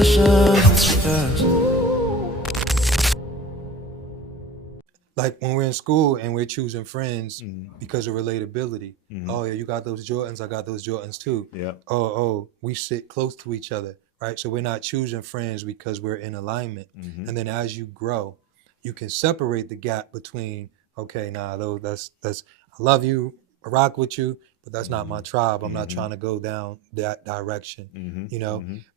Like when we're in school and we're choosing friends because of relatability. Oh yeah, you got those Jordans, I got those Jordans too. Yeah. Oh, we sit close to each other, right? So we're not choosing friends because we're in alignment. And then as you grow, you can separate the gap between, okay, nah, that's I love you, I rock with you, but that's not my tribe. I'm not trying to go down that direction,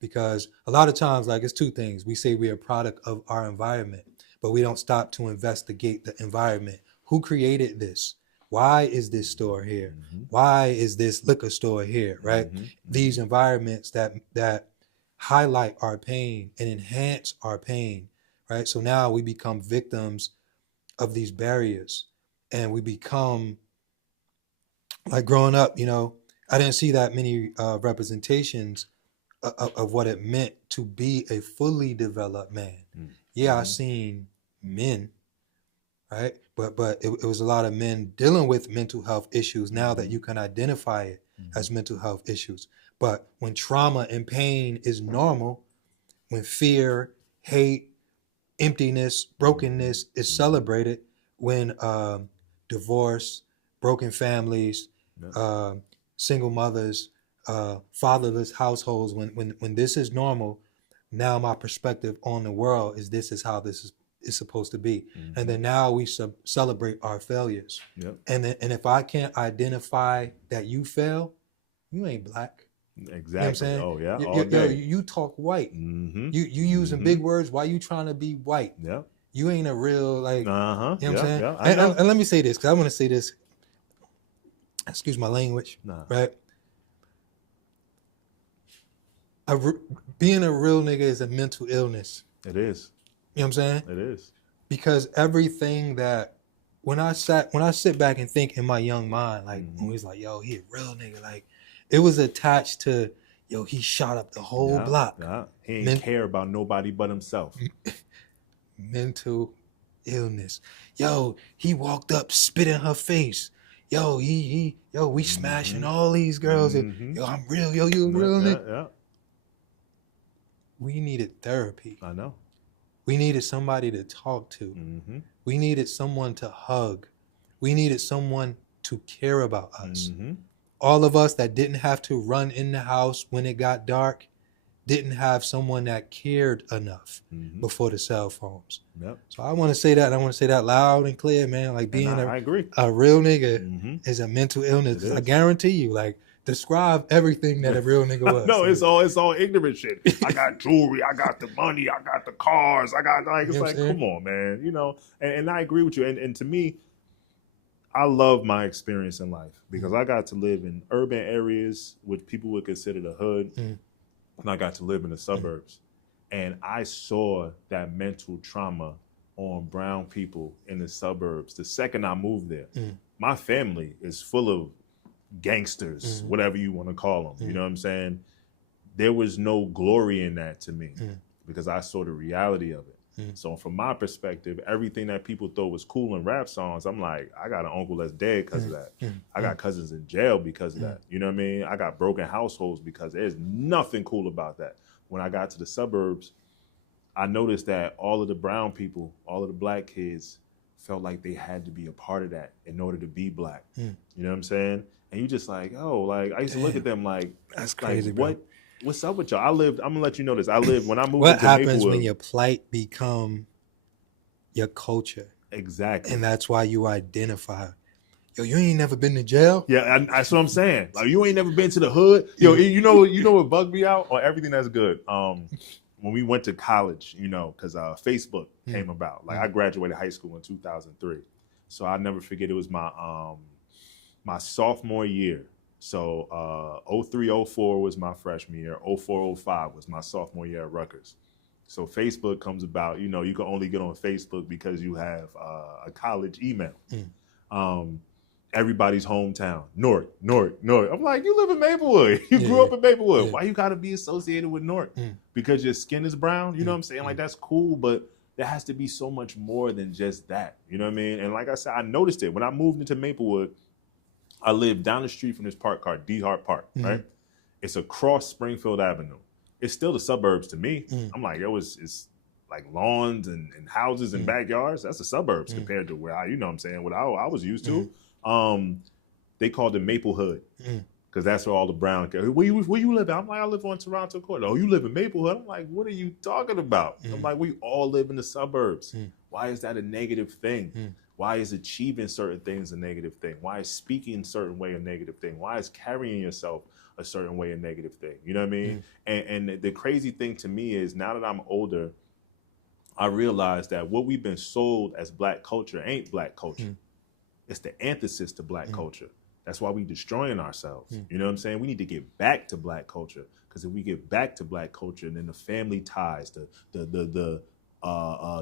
because a lot of times, like, it's two things. We say we're a product of our environment, but we don't stop to investigate the environment. Who created this? Why is this store here? Why is this liquor store here, right? These environments that highlight our pain and enhance our pain, right? So now we become victims of these barriers, and we become, like, growing up, I didn't see that many representations of what it meant to be a fully developed man. Yeah, I seen men, right? But it was a lot of men dealing with mental health issues now that you can identify it as mental health issues. But when trauma and pain is normal, when fear, hate, emptiness, brokenness is celebrated, when divorce, broken families, single mothers, fatherless households, when this is normal, now my perspective on the world is this is how this is supposed to be. And then now we celebrate our failures. And if I can't identify that you fail, you ain't black. Exactly. You know what I'm saying? Oh yeah. All day. You talk white. You using big words. Why you trying to be white? Yeah. You ain't a real, like, you know what I'm saying? Yeah, and let me say this, because I want to say this. Excuse my language, right? Being a real nigga is a mental illness. It is. You know what I'm saying? It is. Because everything that, when I sit back and think in my young mind, like, when he's like, yo, he a real nigga, like, it was attached to, yo, he shot up the whole block. Yeah. He ain't care about nobody but himself. Mental illness. Yo, he walked up, spit in her face. Yo, we smashing all these girls. Yo, I'm real. Yo, you a real nigga. Yeah. We needed therapy. I know. We needed somebody to talk to. We needed someone to hug. We needed someone to care about us. All of us that didn't have to run in the house when it got dark didn't have someone that cared enough before the cell phones. So I want to say that, and I want to say that loud and clear, man. Like, being I agree. A real nigga is a mental illness. I guarantee you, like, describe everything that a real nigga was. No, it's all ignorant shit. I got jewelry, I got the money, I got the cars, I got, like, it's like, come on, man. And I agree with you. And to me, I love my experience in life because I got to live in urban areas which people would consider the hood. And I got to live in the suburbs. And I saw that mental trauma on brown people in the suburbs the second I moved there. My family is full of gangsters, whatever you want to call them. You know what I'm saying? There was no glory in that to me because I saw the reality of it. So from my perspective, everything that people thought was cool in rap songs, I'm like, I got an uncle that's dead because of that. I got cousins in jail because of that. You know what I mean? I got broken households because there's nothing cool about that. When I got to the suburbs, I noticed that all of the brown people, all of the black kids felt like they had to be a part of that in order to be black. You know what I'm saying? And you just like, oh, like, I used to look at them like, that's crazy, like, bro. What's up with y'all? I'm gonna let you know this. When I moved what into happens Maplewood, when your plight become your culture? Exactly. And that's why you identify. Yo, you ain't never been to jail? Yeah, that's what I'm saying. Like, you ain't never been to the hood? Yo, you know what bugged me out on everything that's good? When we went to college, because Facebook came about. Like, I graduated high school in 2003. So I'll never forget, it was my sophomore year. So 03, 04 was my freshman year. 04, 05 was my sophomore year at Rutgers. So Facebook comes about. You can only get on Facebook because you have a college email. Everybody's hometown, North. I'm like, you live in Maplewood. You grew up in Maplewood. Why you got to be associated with North? Because your skin is brown? You know what I'm saying? Like, that's cool, but there has to be so much more than just that. You know what I mean? And like I said, I noticed it. When I moved into Maplewood, I lived down the street from this park called D Hart Park, right? It's across Springfield Avenue. it's still the suburbs to me. I'm like, it's like lawns and houses and backyards. That's the suburbs compared to where what I was used to. They called it Maplehood because that's where all the brown. Where you live at? I'm like, I live on Toronto Court. Oh, you live in Maplehood? I'm like, what are you talking about? I'm like, we all live in the suburbs. Why is that a negative thing? Why is achieving certain things a negative thing? Why is speaking a certain way a negative thing? Why is carrying yourself a certain way a negative thing? You know what I mean? And the crazy thing to me is now that I'm older, I realize that what we've been sold as Black culture ain't Black culture. It's the antithesis to Black culture. That's why we destroying ourselves. You know what I'm saying? We need to get back to Black culture, because if we get back to Black culture, then the family ties, the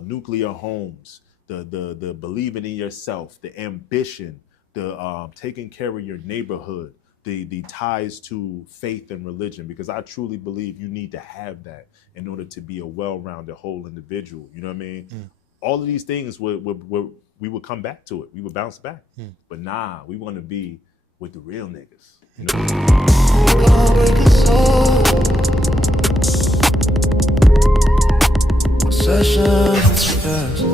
nuclear homes, the believing in yourself, the ambition, the taking care of your neighborhood, the ties to faith and religion, because I truly believe you need to have that in order to be a well-rounded whole individual. You know what I mean? All of these things we would come back to it. We would bounce back. But nah, we want to be with the real niggas. You know? Session, yes.